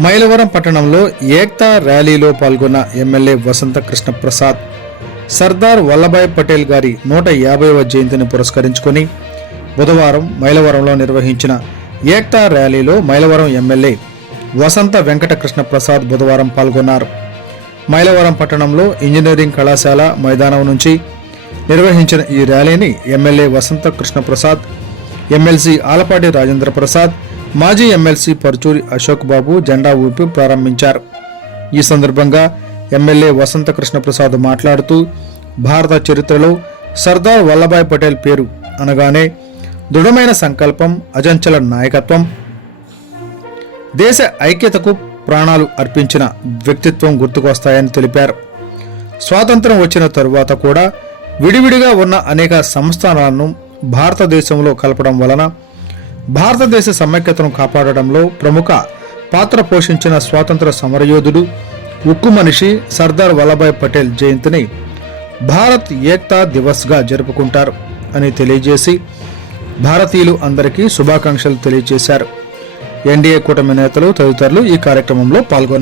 మైలవరం పట్టణంలో ఏక్తా ర్యాలీలో పాల్గొన్న ఎమ్మెల్యే వసంత కృష్ణ ప్రసాద్ సర్దార్ వల్లభాయ్ పటేల్ గారి 150వ జయంతిని పురస్కరించుకొని బుధవారం మైలవరంలో నిర్వహించిన ఏక్తా ర్యాలీలో మైలవరం ఎమ్మెల్యే వసంత వెంకట కృష్ణ ప్రసాద్ బుధవారం పాల్గొన్నారు. మైలవరం పట్టణంలో ఇంజనీరింగ్ కళాశాల మైదానం నుంచి నిర్వహించిన ఈ ర్యాలీని ఎమ్మెల్యే వసంత కృష్ణ ప్రసాద్, ఎమ్మెల్సీ ఆలపాటి రాజేంద్ర ప్రసాద్, మాజీ ఎమ్మెల్సీ పరుచూరి అశోక్ బాబు జెండా ఊపి ప్రారంభించారు. ఈ సందర్భంగా ఎమ్మెల్యే వసంత కృష్ణ ప్రసాద్ మాట్లాడుతూ, భారత చరిత్రలో సర్దార్ వల్లభాయ్ పటేల్ పేరు అనగానే దృఢమైన సంకల్పం, అజంచల నాయకత్వం, దేశ ఐక్యతకు ప్రాణాలు అర్పించిన వ్యక్తిత్వం గుర్తుకొస్తాయని తెలిపారు. స్వాతంత్రం వచ్చిన తరువాత కూడా విడివిడిగా ఉన్న అనేక సంస్థానాలను భారతదేశంలో కలపడం వలన భారతదేశ సమైక్యతను కాపాడడంలో ప్రముఖ పాత్ర పోషించిన స్వాతంత్ర సమరయోధుడు, ఉక్కు మనిషి సర్దార్ వల్లభాయ్ పటేల్ జయంతిని భారత్ ఏక్తా దివస్గా జరుపుకుంటారు అని తెలియజేసి భారతీయులు అందరికీ శుభాకాంక్షలు తెలియజేశారు. ఎన్డీఏ కూటమి నేతలు తదితరులు ఈ కార్యక్రమంలో పాల్గొన్నారు.